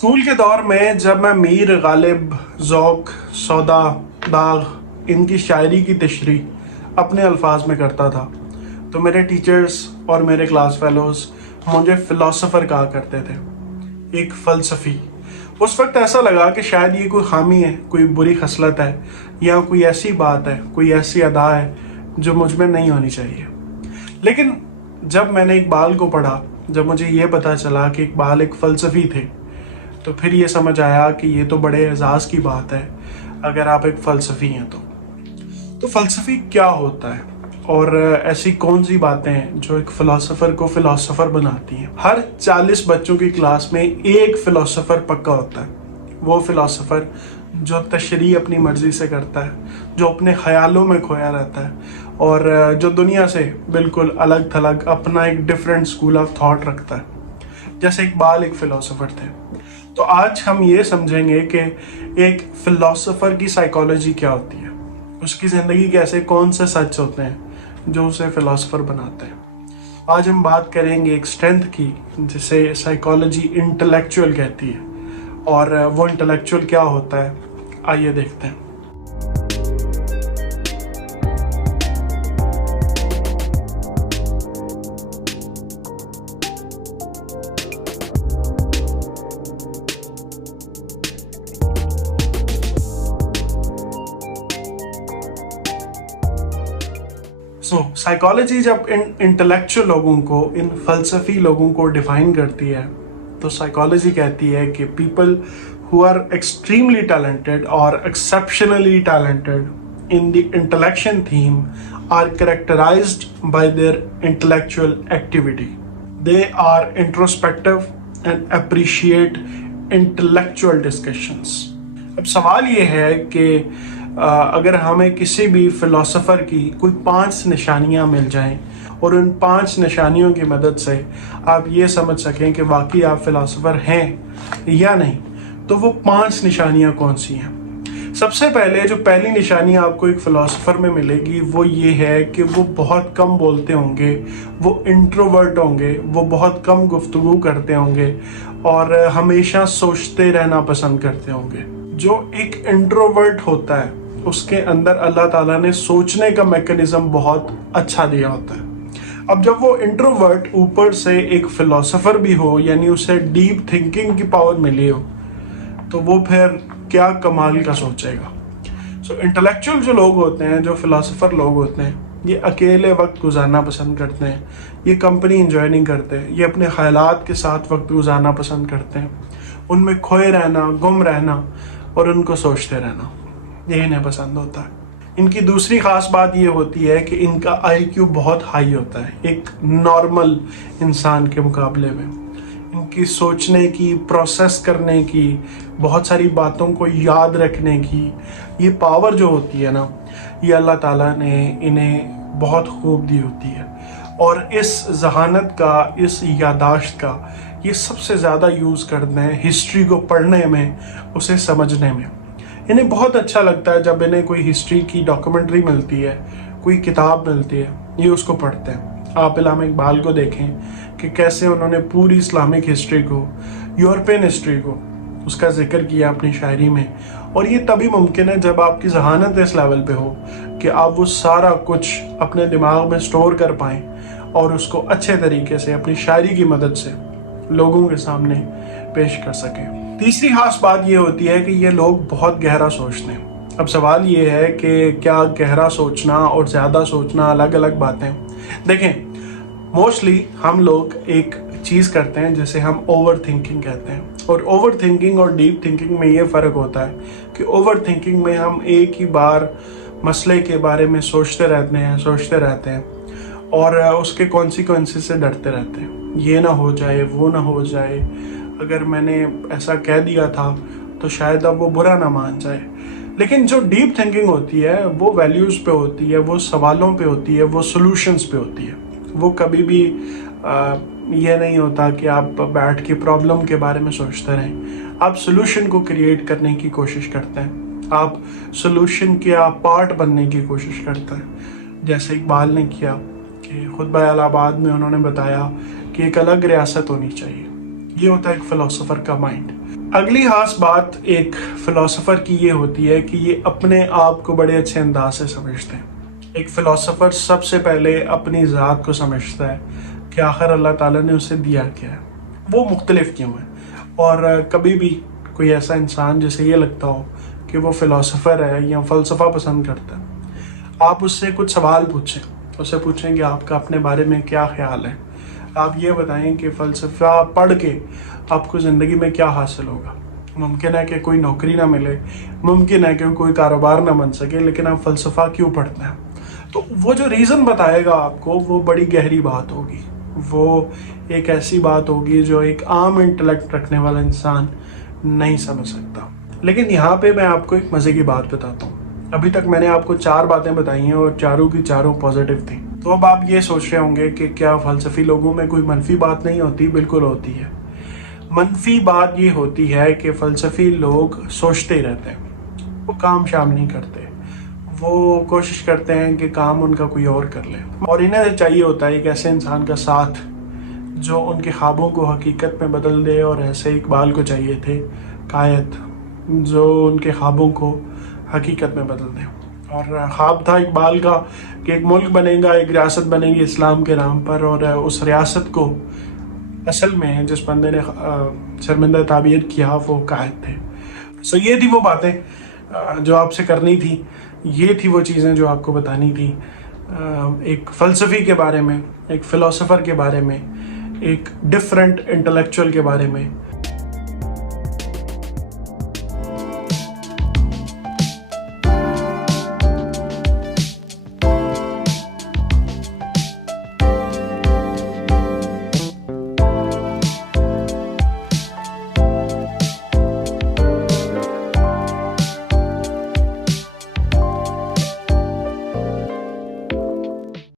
School के दौर में जब मैं मीर, गालिब, ज़ौक़, सौदा, दाग इनकी शायरी की तशरीह अपने अल्फाज में करता था तो मेरे टीचर्स और मेरे क्लास फेलोज़ मुझे फ़िलासफ़र कहा करते थे, एक फ़लसफ़ी। उस वक्त ऐसा लगा कि शायद ये कोई खामी है, कोई बुरी खसलत है या कोई ऐसी बात है, कोई ऐसी अदा है जो मुझ में नहीं होनी चाहिए। लेकिन जब मैंने इकबाल को पढ़ा, जब मुझे ये पता चला कि इकबाल एक फ़लसफ़ी थे, तो फिर ये समझ आया कि ये तो बड़े एजाज़ की बात है अगर आप एक फ़लसफ़ी हैं तो फ़लसफ़ी क्या होता है और ऐसी कौन सी बातें हैं जो एक फ़िलासफ़र को फ़िलासफ़र बनाती हैं। हर 40 बच्चों की क्लास में एक फ़िलासफ़र पक्का होता है, वो फ़िलासफ़र जो तशरीह अपनी मर्ज़ी से करता है, जो अपने ख़यालों में खोया रहता है और जो दुनिया से बिल्कुल अलग थलग अपना एक डिफरेंट स्कूल ऑफ थॉट रखता है। जैसे इकबाल एक फ़िलासफ़र थे। तो आज हम ये समझेंगे कि एक फ़िलासफ़र की साइकोलॉजी क्या होती है, उसकी ज़िंदगी के ऐसे कौन से सच होते हैं जो उसे फ़िलासफ़र बनाते हैं। आज हम बात करेंगे एक स्ट्रेंथ की जिसे साइकोलॉजी इंटेलेक्चुअल कहती है, और वो इंटेलेक्चुअल क्या होता है आइए देखते हैं। साइकोलॉजी जब इन इंटेलेक्चुअल लोगों को, इन फ़लसफ़ी लोगों को डिफ़ाइन करती है तो साइकोलॉजी कहती है कि people who are extremely talented और exceptionally talented in the intellection theme are characterised by their intellectual activity. They are introspective and appreciate intellectual discussions. अब सवाल ये है कि अगर हमें किसी भी फ़िलासफ़र की कोई 5 निशानियां मिल जाएं और उन 5 निशानियों की मदद से आप ये समझ सकें कि वाकई आप फ़िलासफ़र हैं या नहीं, तो वो 5 निशानियां कौन सी हैं। सबसे पहले जो पहली निशानी आपको एक फ़िलासफ़र में मिलेगी वो ये है कि वो बहुत कम बोलते होंगे, वो इंट्रोवर्ट होंगे, वो बहुत कम गुफ्तगू करते होंगे और हमेशा सोचते रहना पसंद करते होंगे। जो एक इंट्रोवर्ट होता है उसके अंदर अल्लाह ताला ने सोचने का मैकेनिज्म बहुत अच्छा दिया होता है। अब जब वो इंट्रोवर्ट ऊपर से एक फ़िलासफ़र भी हो, यानी उसे डीप थिंकिंग की पावर मिली हो, तो वो फिर क्या कमाल का सोचेगा। इंटेलेक्चुअल जो लोग होते हैं, जो फ़िलासफ़र लोग होते हैं, ये अकेले वक्त गुजारना पसंद करते हैं, ये कंपनी इंजॉय नहीं करते, ये अपने ख़यालात के साथ वक्त गुजारना पसंद करते हैं, उनमें खोए रहना, गुम रहना और उनको सोचते रहना, ये इन्हें पसंद होता है। इनकी दूसरी ख़ास बात ये होती है कि इनका IQ बहुत हाई होता है एक नॉर्मल इंसान के मुकाबले में। इनकी सोचने की, प्रोसेस करने की, बहुत सारी बातों को याद रखने की ये पावर जो होती है ना, ये अल्लाह ताला ने इन्हें बहुत खूब दी होती है। और इस जहानत का, इस यादाश्त का ये सबसे ज़्यादा यूज़ करते हैं हिस्ट्री को पढ़ने में, उसे समझने में। इन्हें बहुत अच्छा लगता है जब इन्हें कोई हिस्ट्री की डॉक्यूमेंट्री मिलती है, कोई किताब मिलती है, ये उसको पढ़ते हैं। आप इल्हाम इकबाल को देखें कि कैसे उन्होंने पूरी इस्लामिक हिस्ट्री को, यूरोपियन हिस्ट्री को, उसका जिक्र किया अपनी शायरी में। और ये तभी मुमकिन है जब आपकी जहानत इस लेवल पे हो कि आप वो सारा कुछ अपने दिमाग में स्टोर कर पाएँ और उसको अच्छे तरीके से अपनी शायरी की मदद से लोगों के सामने पेश कर सकें। तीसरी खास बात ये होती है कि ये लोग बहुत गहरा सोचते हैं। अब सवाल ये है कि क्या गहरा सोचना और ज़्यादा सोचना अलग अलग बातें? देखें, मोस्टली हम लोग एक चीज़ करते हैं जिसे हम ओवर थिंकिंग कहते हैं, और ओवर थिंकिंग और डीप थिंकिंग में ये फ़र्क होता है कि ओवर थिंकिंग में हम एक ही बार मसले के बारे में सोचते रहते हैं और उसके कॉन्सिक्वेंसेस से डरते रहते हैं। ये ना हो जाए, वो ना हो जाए, अगर मैंने ऐसा कह दिया था तो शायद अब वो बुरा ना मान जाए। लेकिन जो डीप थिंकिंग होती है वो वैल्यूज़ पे होती है, वो सवालों पे होती है, वो सॉल्यूशंस पे होती है। वो कभी भी ये नहीं होता कि आप बैठ के प्रॉब्लम के बारे में सोचते रहें। आप सॉल्यूशन को क्रिएट करने की कोशिश करते हैं, आप सॉल्यूशन के आप पार्ट बनने की कोशिश करते हैं। जैसे इकबाल ने किया कि खुतबा इलाहाबाद में उन्होंने बताया कि एक अलग रियासत होनी चाहिए। ये होता है एक फ़िलासफ़र का माइंड। اگلی خاص بات ایک فلاسفر کی یہ ہوتی ہے کہ یہ اپنے آپ کو بڑے اچھے انداز سے سمجھتے ہیں. ایک فلاسفر سب سے پہلے اپنی ذات کو سمجھتا ہے کہ آخر اللہ تعالیٰ نے اسے دیا کیا ہے, وہ مختلف کیوں ہے. اور کبھی بھی کوئی ایسا انسان جسے یہ لگتا ہو کہ وہ فلاسفر ہے یا فلسفہ پسند کرتا ہے, آپ اس سے کچھ سوال پوچھیں. اسے پوچھیں کہ آپ کا اپنے بارے میں کیا خیال ہے, آپ یہ بتائیں کہ فلسفہ پڑھ کے آپ کو زندگی میں کیا حاصل ہوگا. ممکن ہے کہ کوئی نوکری نہ ملے, ممکن ہے کہ کوئی کاروبار نہ بن سکے, لیکن آپ فلسفہ کیوں پڑھتے ہیں؟ تو وہ جو ریزن بتائے گا آپ کو وہ بڑی گہری بات ہوگی, وہ ایک ایسی بات ہوگی جو ایک عام انٹلیکٹ رکھنے والا انسان نہیں سمجھ سکتا. لیکن یہاں پہ میں آپ کو ایک مزے کی بات بتاتا ہوں. ابھی تک میں نے آپ کو 4 باتیں بتائی ہیں اور چاروں کی چاروں پازیٹیو تھیں. تو اب آپ یہ سوچ رہے ہوں گے کہ کیا فلسفی لوگوں میں کوئی منفی بات نہیں ہوتی؟ بالکل ہوتی ہے. منفی بات یہ ہوتی ہے کہ فلسفی لوگ سوچتے ہی رہتے ہیں, وہ کام شام نہیں کرتے, وہ کوشش کرتے ہیں کہ کام ان کا کوئی اور کر لے. اور انہیں چاہیے ہوتا ہے ایک ایسے انسان کا ساتھ جو ان کے خوابوں کو حقیقت میں بدل دے, اور ایسے اقبال کو چاہیے تھے قائد جو ان کے خوابوں کو حقیقت میں بدل دے. اور خواب تھا اقبال کا کہ ایک ملک بنے گا, ایک ریاست بنے گی اسلام کے نام پر, اور اس ریاست کو اصل میں جس بندے نے شرمندہ تعبیر کیا وہ قائد تھے. سو یہ تھی وہ باتیں جو آپ سے کرنی تھی, یہ تھی وہ چیزیں جو آپ کو بتانی تھی ایک فلسفی کے بارے میں, ایک فلاسفر کے بارے میں, ایک ڈفرینٹ انٹلیکچوئل کے بارے میں.